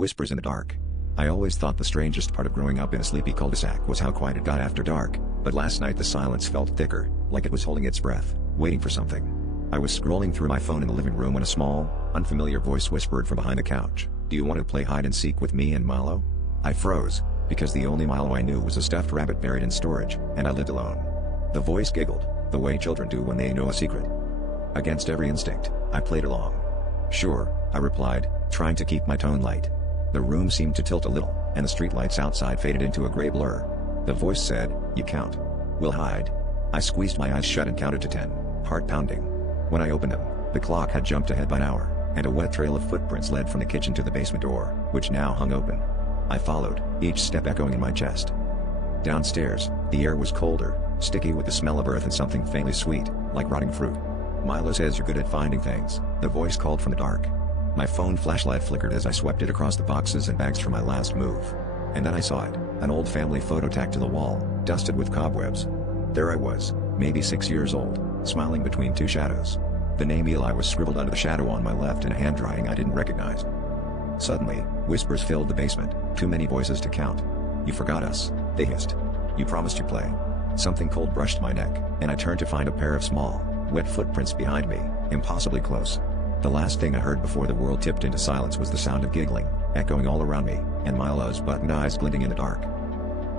Whispers in the dark. I always thought the strangest part of growing up in a sleepy cul-de-sac was how quiet it got after dark, but last night the silence felt thicker, like it was holding its breath, waiting for something. I was scrolling through my phone in the living room when a small, unfamiliar voice whispered from behind the couch, "Do you want to play hide and seek with me and Milo?" I froze, because the only Milo I knew was a stuffed rabbit buried in storage, and I lived alone. The voice giggled, the way children do when they know a secret. Against every instinct, I played along. "Sure," I replied, trying to keep my tone light. The room seemed to tilt a little, and the streetlights outside faded into a gray blur. The voice said, "You count. We'll hide." I squeezed my eyes shut and counted to 10, heart pounding. When I opened them, the clock had jumped ahead by an hour, and a wet trail of footprints led from the kitchen to the basement door, which now hung open. I followed, each step echoing in my chest. Downstairs, the air was colder, sticky with the smell of earth and something faintly sweet, like rotting fruit. "Milo says you're good at finding things," the voice called from the dark. My phone flashlight flickered as I swept it across the boxes and bags from my last move. And then I saw it, an old family photo tacked to the wall, dusted with cobwebs. There I was, maybe 6 years old, smiling between two shadows. The name Eli was scribbled under the shadow on my left in a handwriting I didn't recognize. Suddenly, whispers filled the basement, too many voices to count. "You forgot us," they hissed. "You promised you'd play." Something cold brushed my neck, and I turned to find a pair of small, wet footprints behind me, impossibly close. The last thing I heard before the world tipped into silence was the sound of giggling, echoing all around me, and Milo's button eyes glinting in the dark.